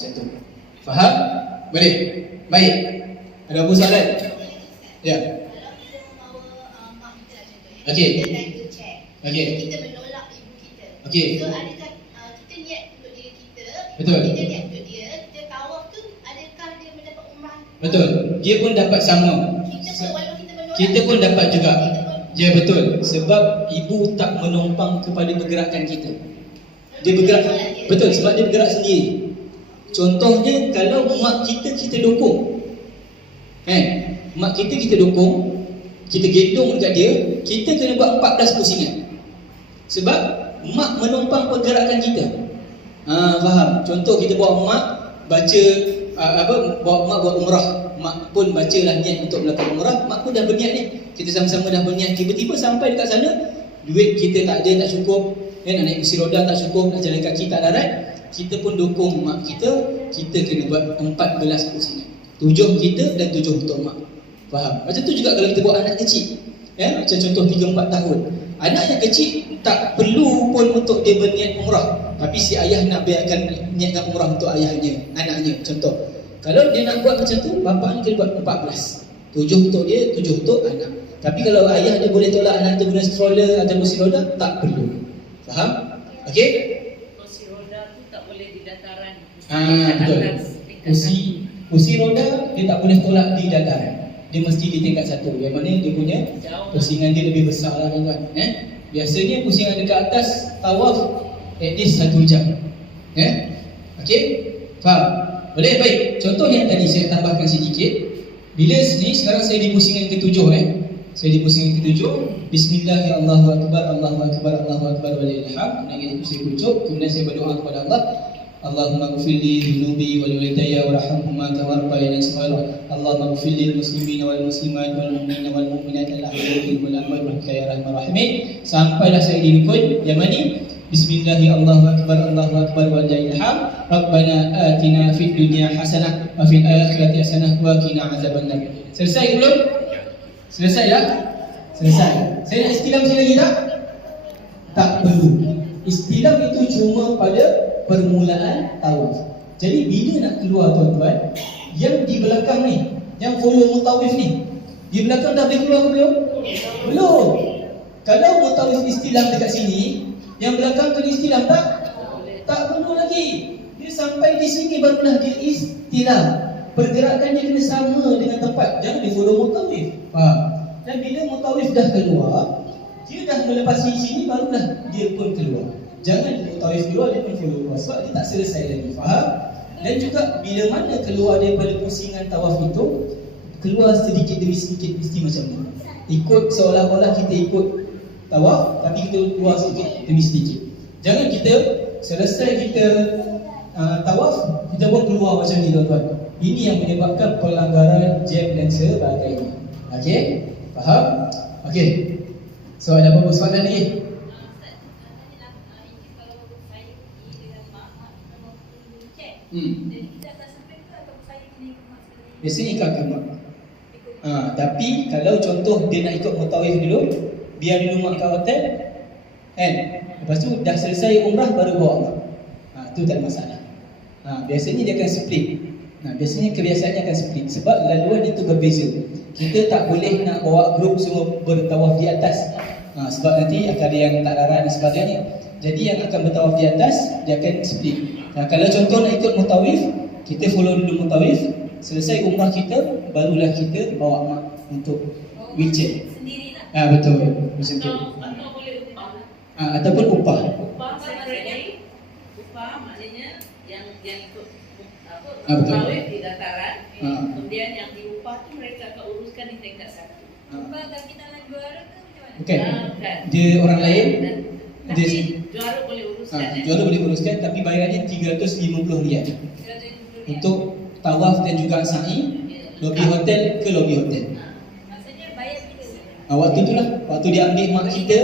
Macam tu. Faham? Boleh? Baik. Ada apa soalan? Ya. Okey. Okey. Kita menolak ibu kita. Okey. So adakah kita niat untuk diri kita? Betul. Kita niat untuk dia. Kita tawaf tu adakah dia mendapat umrah? Betul. Dia pun dapat sama. Kita pun walaupun kita menolak. Kita pun dapat juga. Kita pun. Ya betul. Sebab ibu tak menumpang kepada pergerakan kita. Dia bergerak. Betul, sebab dia bergerak sendiri. Contohnya kalau mak kita dukung. Mak kita dukung, kita gendong dekat dia, kita kena buat 14 pusingan. Sebab mak menumpang pergerakan kita. Faham? Contoh kita bawa mak baca bawa mak buat umrah. Mak pun bacalah niat untuk melakukan umrah, mak pun dah berniat ni. Kita sama-sama dah berniat, tiba-tiba sampai dekat sana, duit kita tak ada, tak cukup, nak naik kursi roda tak cukup, nak jalan kaki tak darat. Kita pun dukung mak kita kena buat 14 pusingan. 7 kita dan 7 untuk mak. Faham? Macam tu juga kalau kita buat anak kecil. Macam contoh 3-4 tahun. Anak yang kecil tak perlu pun untuk dia berniat umrah, tapi si ayah nak biarkan niatkan umrah untuk ayahnya, anaknya. Contoh, kalau dia nak buat macam tu, bapa ni kena buat 14. 7 untuk dia, 7 untuk anak. Tapi kalau ayah dia boleh tolak anak tu guna stroller atau kursi roda, tak perlu. Faham? Okey? Kursi roda tu tak boleh di dataran. Betul. Kursi roda dia tak boleh tolak di dataran. Dia mesti di tingkat 1. Yang mana dia punya pusingan dia lebih besar lah tuan-tuan. Biasanya pusingan dekat atas tawaf at least 1 jam. Okey? Faham? Boleh? Baik. Contoh yang tadi saya tambahkan sedikit. Bila ni sekarang saya di pusingan ke-7 Saya di pusingan ke-7. Bismillah, Allahu Akbar, Allahu Akbar, Allahu Akbar, walillahilhamd. Kemudian saya ucap, kemudian saya berdoa kepada Allah. Allahumma ghfirli dhunubi wal walidayya warhamhuma kama rabbayani shaghira. Allahumma ghfirli lil muslimina wal muslimat wal mu'minina wal mu'minat al ahya'i wal amwat birahmatika ya arhamar rahimin. Sampailah saya di rukun yang mana Bismillah, Allahu Akbar, Allahu Akbar, walillahilhamd. Rabbana atina fid dunya hasanah wa fil akhirati hasanah wa qina azabannar. Selesai belum? Selesai tak? Selesai. Saya nak istilam sekali lagi tak? Tak perlu. Istilam itu cuma pada permulaan tawaf. Jadi bila nak keluar tuan-tuan, yang di belakang ni, yang follow mutawif ni, di belakang dah boleh keluar ke belum? Belum. Kalau mutawif istilam dekat sini, yang belakang kena istilam tak? Tak perlu lagi. Dia sampai di sini barulah dia istilam. Pergerakannya kena sama dengan tempat. Jangan dia follow mutawif. Faham? Dan bila mutawif dah keluar, dia dah melepasi sini, barulah dia pun keluar. Jangan mutawif keluar, dia pun keluar. Sebab dia tak selesai lagi. Faham? Dan juga bila mana keluar daripada pusingan tawaf itu, keluar sedikit demi sedikit mesti macam ni. Ikut seolah-olah kita ikut tawaf, tapi kita keluar sedikit demi sedikit. Jangan kita selesai kita tawaf, kita pun keluar macam ni tuan-tuan. Ini yang menyebabkan pelanggaran jam dan sebagainya. Okey? Faham? Okey. So ada apa soalan lagi? Biasanya ikut mak. Tapi kalau contoh dia nak ikut mutawif dulu, biar dulu mak kat hotel, lepas tu dah selesai umrah baru bawa mak. Tu tak ada masalah. Biasanya dia akan split. Biasanya kebiasaannya akan split sebab laluan itu berbeza. Kita tak boleh nak bawa grup semua bertawaf di atas. Sebab nanti akan ada yang tak larat dan sebagainya. Jadi yang akan bertawaf di atas, dia akan split. Kalau contoh nak ikut mutawif, kita follow dulu mutawif, selesai umrah kita, barulah kita bawa mak untuk wheelchair. Sendiri tak? Betul. Macam tu. Atau boleh upah? Ataupun upah. Upah separately. Upah maknanya yang ikut betul. tawaf di dataran. Kemudian yang diupah tu mereka akan uruskan di tingkat 1. Upah kaki tangan juara ke macam mana? Bukan. Bukan. Dia orang lain. Tapi juara boleh uruskan. Juara boleh uruskan, tapi bayarannya 350 riyal untuk tawaf dan juga sa'i, lobi hotel ke lobi hotel. Maksudnya bayar bila? Waktu itulah, waktu dia ambil mak kita,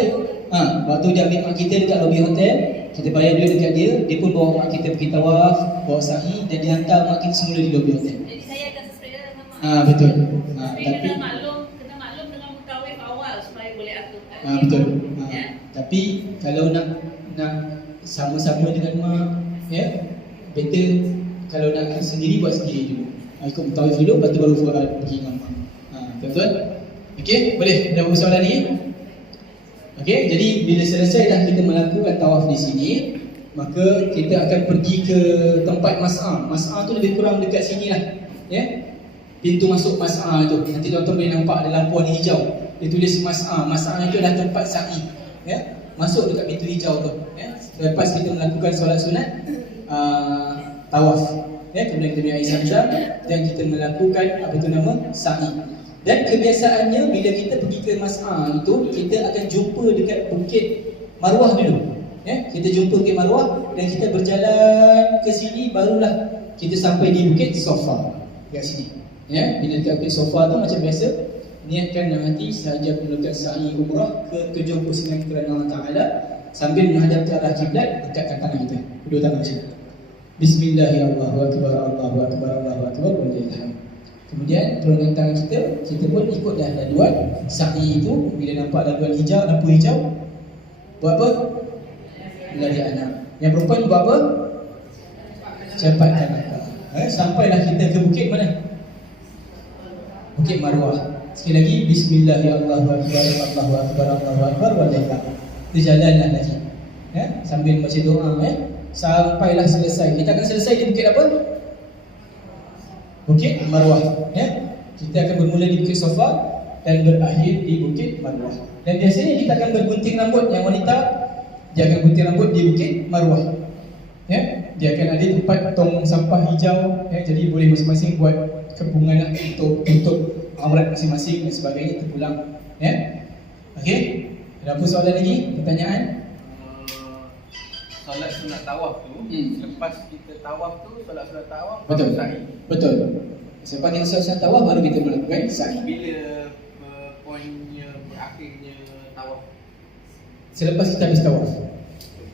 waktu dia ambil mak kita dekat lobi hotel, kita bayar dia dekat dia, dia pun bawa mak kita pergi tawaf, bawa sa'i dan dia hantar mak kita semula di lobi hotel. Jadi saya akan sesuai dengan mak. Betul. Tapi Tapi kena maklum dengan mutawif awal supaya boleh atur. betul. Ya. Tapi kalau nak sama-sama dengan mak, better kalau nak sendiri buat sendiri dulu. Ikut mutawif dulu, lepas tu baru pergi dengan mak. Betul? Okey, boleh? Ada apa soalan ni? Okey, jadi bila selesai dah kita melakukan tawaf di sini, maka kita akan pergi ke tempat mas'ah. Mas'ah tu lebih kurang dekat sini lah, ya. Pintu masuk mas'ah tu, nanti tuan-tuan boleh nampak ada lampu warna hijau. Dia tulis mas'ah. Mas'ah itu adalah tempat sa'i, ya. Masuk dekat pintu hijau tu, ya. Lepas kita melakukan solat sunat tawaf, ya, kemudian kita beri air zam-zam dan kita melakukan apa tu nama sa'i. Dan kebiasaannya bila kita pergi ke mas'ah itu, kita akan jumpa dekat Bukit Marwah dulu. Ya, kita jumpa Bukit Marwah dan kita berjalan ke sini, barulah kita sampai di Bukit Sofa dekat sini. Ya, bila dekat Bukit Sofa tu macam biasa, niatkan nanti sahaja melakukan sa'i umrah ke 79 kerana Allah Ta'ala sambil menghadap ke arah kiblat, dekatkan tangan kita, kedua tangan macam ni. Bismillahirrahmanirrahim. Allahu Akbar, Allahu Akbar, walillahilhamd. Kemudian turunkan tangan kita pun ikut dah laluan sa'i itu. Bila nampak laluan hijau, lampu hijau, buat apa? Lari anak. Yang perempuan buat apa? Cepatkan langkah. Sampailah kita ke bukit mana? Bukit Marwah. Sekali lagi, Bismillahirrahmanirrahim. Allahu Akbar, Allahu Akbar, walillahilhamd. Kita jalanlah lagi, ya, sambil baca doa, ya. Sampailah selesai. Kita akan selesai di bukit apa? Bukit Marwah, ya. Kita akan bermula di Bukit Sofa dan berakhir di Bukit Marwah. Dan biasanya kita akan bergunting rambut. Yang wanita, dia akan gunting rambut di Bukit Marwah, ya. Dia akan ada tempat tong sampah hijau, ya. Jadi boleh masing-masing buat kepungan untuk tutup aurat masing-masing dan sebagainya, terpulang, ya. Okey. Ada apa soalan lagi? Pertanyaan? Solat sunat tawaf tu, lepas kita tawaf tu, solat sunat tawaf Betul. baru sa'i. Betul. Selepas kita selesai tawaf, baru kita melakukan sa'i. Bila poinnya berakhirnya tawaf? Selepas kita habis tawaf.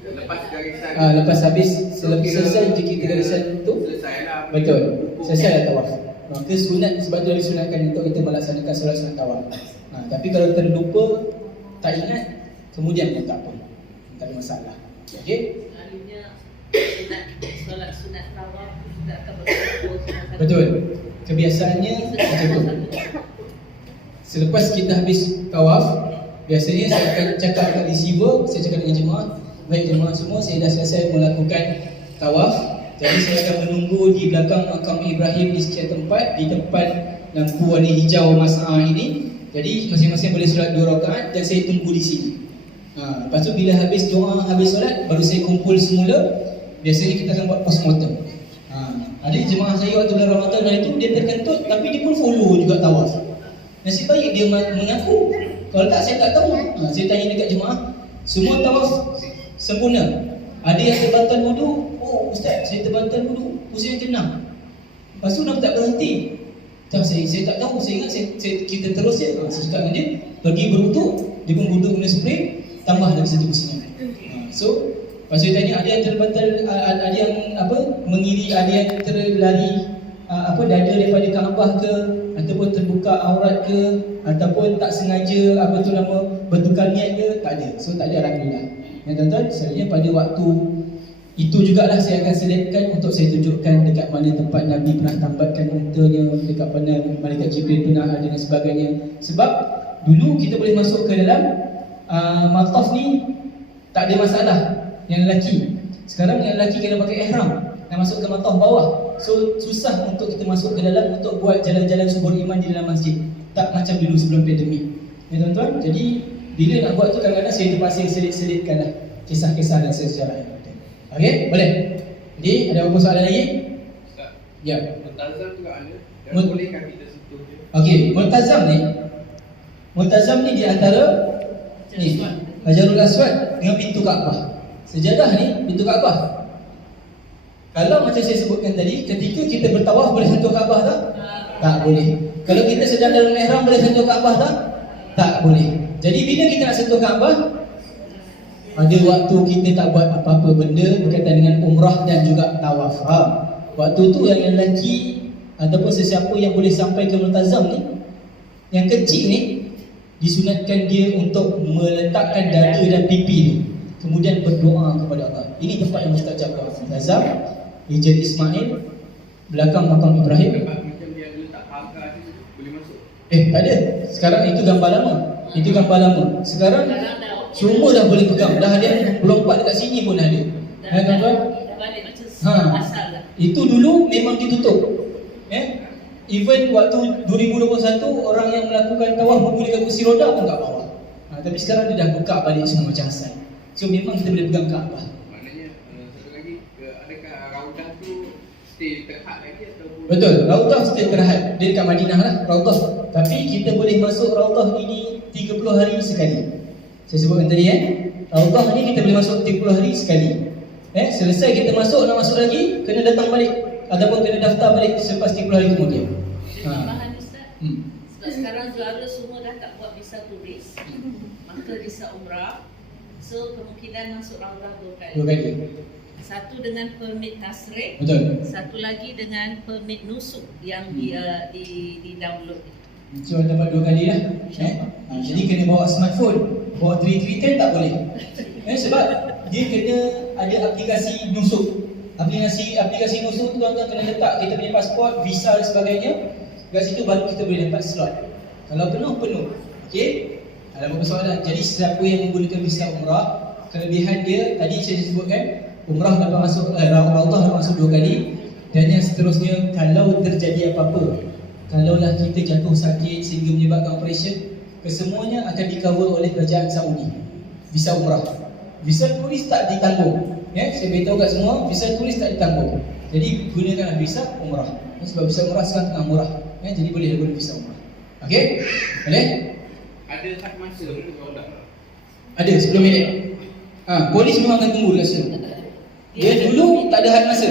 Lepas garisan. Lepas habis selesai kita garisan tu, selesailah. betul. Selesai tawaf. Maka sunat, sebab tu disunatkan untuk kita melaksanakan solat sunat tawaf. Tapi kalau terlupa, tak ingat, kemudian pun tak apa. Tak ada masalah. Okey? Selalunya solat sunat tawaf tidak akan berkumpul. Betul. Kebiasaannya macam tu. Selepas kita habis tawaf, biasanya saya akan cakap kat receiver, saya cakap dengan jemaah, baik jemaah semua, saya dah selesai melakukan tawaf. Jadi saya akan menunggu di belakang makam Ibrahim di sekian tempat, di depan lampu warna hijau mas'ah ini. Jadi masing-masing boleh solat 2 rakaat dan saya tunggu di sini. Lepas tu bila habis doa, habis solat, baru saya kumpul semula. Biasanya kita akan buat postmortem. Ada jemaah saya waktu bulan Ramadan hari tu, dia terkentut tapi dia pun follow juga tawaf. Nasib baik dia mengaku. Kalau tak, saya tak tahu. Saya tanya dekat jemaah, semua tawaf sempurna. Ada yang terbantal wudu. Oh ustaz, saya terbantal wudu, pusing tenang. Lepas tu kenapa tak berhenti? Tak, saya tak tahu. Saya ingat kita terus je. Saya cakap dengan dia, pergi berwuduk. Dia pun wuduk guna spray, tambah lagi satu pusingan. So lepas tu dia tanya, ada yang terbantal, ada yang mengiri, ada yang terlari dada daripada Kaabah ke, ataupun terbuka aurat ke, ataupun tak sengaja bertukar niat ke, tak ada. So tak ada, alhamdulillah. Yang tuan-tuan, sebenarnya pada waktu itu jugalah saya akan selitkan untuk saya tunjukkan dekat mana tempat Nabi pernah tambatkan untanya, dekat mana Malaikat Jibril pernah ada dan sebagainya. Sebab dulu kita boleh masuk ke dalam mataf ni, tak ada masalah yang lelaki. Sekarang yang lelaki kena pakai ihram nak masuk ke mataf bawah. So susah untuk kita masuk ke dalam untuk buat jalan-jalan subur iman di dalam masjid. Tak macam dulu sebelum pandemik, ya tuan-tuan. Jadi bila nak buat tu, kadang-kadang saya terpaksa selit-selitkan lah kisah-kisah dan sejarah. Okey, boleh. Jadi ada apa soalan lagi? Ustaz, Ya. Multazam juga ada. Dan bolehkah kita sentuh dia? Okey, multazam ni di antara ni Hajarul Aswad dengan pintu Kaabah. Sejadah ni pintu Kaabah. Kalau macam saya sebutkan tadi, ketika kita bertawaf boleh sentuh Kaabah tak? Tak boleh. Kalau kita sedang dalam ihram boleh sentuh Kaabah tak? Tak boleh. Jadi bila kita nak sentuh Kaabah, ada waktu kita tak buat apa-apa benda berkaitan dengan umrah dan juga tawaf. Waktu tu yang lelaki ataupun sesiapa yang boleh sampai ke multazam ni, yang kecil ni, disunatkan dia untuk meletakkan dada dan pipi ni, kemudian berdoa kepada Allah. Ini tempat yang mustajab doa. Multazam, Hijr Ismail, belakang makam Ibrahim. Nampak macam dia letak pagar tu boleh masuk. Tak ada. Sekarang itu gambar lama. Itu gambar lama. Sekarang Sekarang dah semua dah boleh pegang. Dah ada yang melompat dekat sini pun ada. Tuan-tuan? dah balik macam Ha. asal lah. Itu dulu memang ditutup. Even waktu 2021 orang yang melakukan tawaf menggunakan kursi roda pun tak bawa. Tapi sekarang dia dah buka balik semua macam asal. So memang kita boleh pegang Kaabah. Maknanya satu lagi, adakah Raudah tu stay terhad lagi ataupun Betul, Raudah stay terhad. Dia dekat Madinah lah, Raudah. Tapi kita boleh masuk Raudah ini 30 hari sekali. Saya sebutkan tadi Raudah ni kita boleh masuk 30 hari sekali. Selesai kita masuk, nak masuk lagi, kena datang balik ataupun kena daftar balik selepas 30 hari kemudian. Bahan Ustaz. Sebab sekarang juara semua dah tak buat visa turis, maka visa umrah. So kemungkinan masuk Raudah 2 kali. 2 kali. Satu dengan permit tasrih, Betul. satu lagi dengan permit nusuk yang dia di download. So dapat 2 kali lah. Jadi kena bawa smartphone. Bawa 310 tak boleh. Sebab dia kena ada aplikasi nusuk. Aplikasi nusuk tu tuan-tuan kena letak kita punya pasport, visa dan sebagainya. Kat situ baru kita boleh dapat slot. Kalau penuh. Okey? Ada beberapa soalan. Jadi siapa yang menggunakan visa umrah, kelebihan dia tadi saya sebutkan, umrah dapat masuk Raudah dapat masuk 2 kali. Dan yang seterusnya, kalau terjadi apa-apa, kalaulah kita jatuh sakit sehingga menyebabkan operation, kesemuanya akan di-cover oleh kerajaan Saudi. Visa umrah. Visa turis tak ditanggung. Saya beritahu kat semua, visa turis tak ditanggung. Jadi gunakanlah visa umrah. Sebab visa umrah sekarang tengah murah. Jadi boleh guna visa umrah. Okey? Boleh? ada had masa untuk Raudah? Ada 10 minit. Polis memang akan tunggu kat situ. Dia dulu tak ada had masa.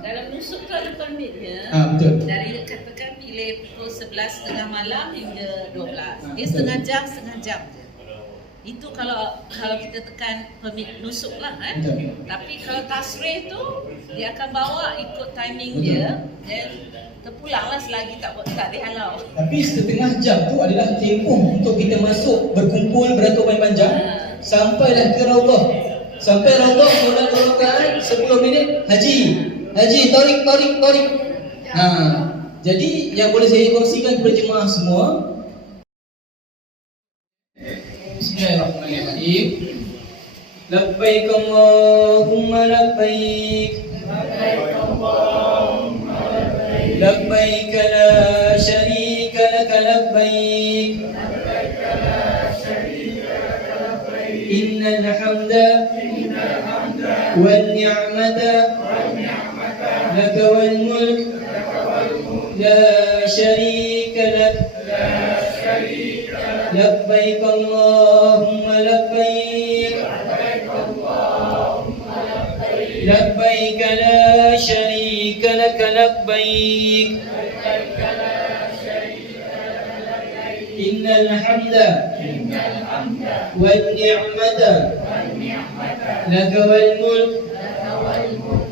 Dalam nusuk tu ada permit dia. Betul. Dari katakan pilih pukul 11.30 malam hingga 12. Dia setengah jam je. Itu kalau kita tekan permit nusuk lah Betul. Tapi kalau tasrih tu dia akan bawa ikut timing Betul. dia dan terpulang lah selagi tak dihalau. Tapi setengah jam tu adalah tempoh untuk kita masuk, berkumpul, beratur panjang. Sampailah ke Raudah. Sampai Raudah, solat 2 rakaat, 10 minit, haji, tarik. Jadi yang boleh saya kongsikan kepada jemaah semua, Bismillahirrahmanirrahim. Labbaik Allahumma labbaik. Labbaik la syarika laka labbaik. Innal hamda wan ni'mata laka wal mulk la syarika lak. لبيك اللهم لبيك لبيك لا شريك لك لبيك إن الحمد والنعمة لك والملك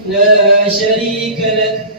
لا شريك لك